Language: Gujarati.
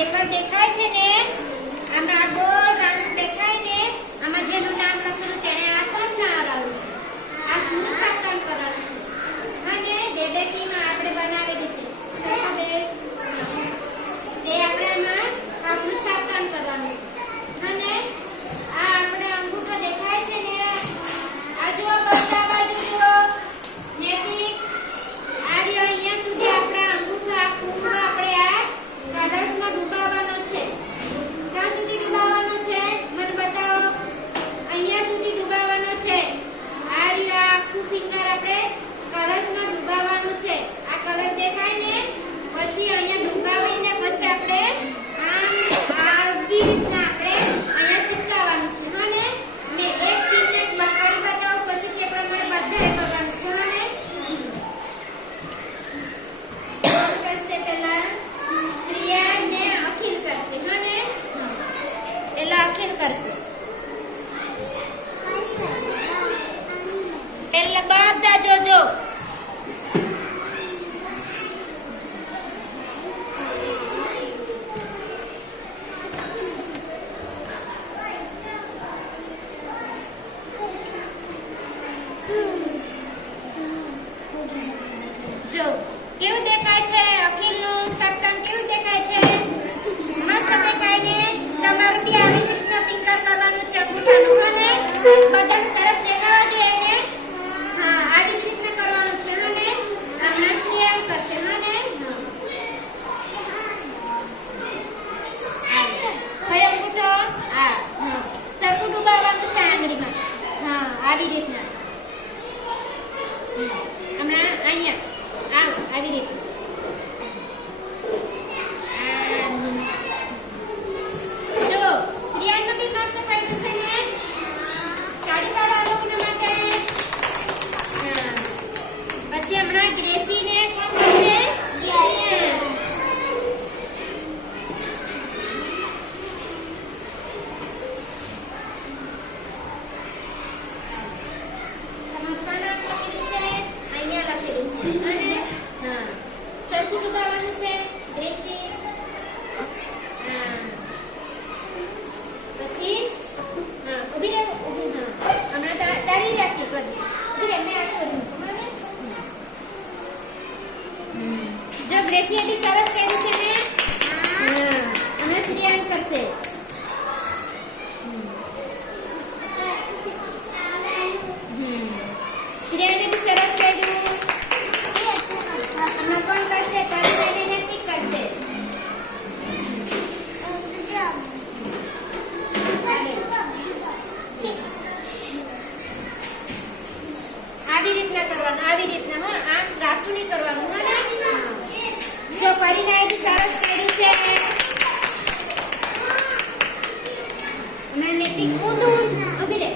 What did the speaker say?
પેપર દેખાય છે ને, આમાં ગોળ રાઉન્ડ દેખાય ને, આમાં જેનું નામ લખેલું તેને આ કોણ હરાવ્યું છે, આ હું છાપકામ કરાવ્યું છે. અને બે ટીમ આપણે બનાવેલી છે સરખા બે તે આપણે આમાં આપણું છાપકામ કરવાનું છે. અને આ આપણે અંગૂઠો દેખાય છે ને, આ જુઓ બધા બાજુ જુઓ નેથી આ રહ્યો અહીંયા સુધી આપણા અંગૂઠો આ પૂરો આપણે આ કલર્સમાં ડૂબાવવાનો છે. ક્યાં સુધી ડૂબાવવાનો છે મને બતાવો. અહીંયા સુધી ડૂબાવવાનો છે. આ રહ્યો આખું ફિંગર આપણે કલર્સમાં ડૂબાવવાનું છે. આ કલર દેખાય ને પછી અહીંયા ડૂબાવીને પછી આપણે આવી રીતના આપણે અહીંયા ચિપકાવવાનું છે. અને મેં એક ટીમને કરી બતાવો પછી તે પ્રમાણે બધાએ કરવાનું છે. અને કરશે પહેલા શ્રેયા ને અખિલ કરશે. અને પહેલા અખિલ કરશે. પહેલા બધા જોજો. જો કેવું દેખાય છે અખિલનું છટકામ, કેવું દેખાય છે? મસ્ત દેખાય ને. તમારું બી આવી જ રીતના ફિંગર કરવાનું છે અંગૂઠાનું. અને બધાને સરસ દેખાવા જોઈએ ને. હા, આવી જ રીતના કરવાનું છે. અને હમણાં ક્લિયર કરશે. અને કયો અંગૂઠો? હા, સરખું ડૂબાવવાનું છે આંગળીમાં. હા, આવી રીતના. હમણાં અહીંયા આવી રીતે જો શ્રેયાનું બી મસ્ત પાડ્યું છે ને. ચાડી વાળો લોકોને માટે. પછી હમણાં ગ્રેસીને કોણ કરશે? સરખું દબાવવાનું છે ગ્રેસી. પછી ઊભી રહે. હમણાં તારી રાખી બધી ઊભી રહે. મેં આ છોડી મૂકું. જો ગ્રેસી બી સરસ કર્યું છે ને. હમણાં શ્રેયાન કરશે. શ્રેયાને બી સરસ કર્યું. હમણાં કોણ કરશે? તારી નક્કી કરશે. આવી રીતના કરવાનું. આવી રીતના. હા, આમ ત્રાસું નહીં કરવાનું. જો પરિણામ બી સરસ કર્યું છે. હમણાં નેટિંગ ઊંધું ઊભી રહે.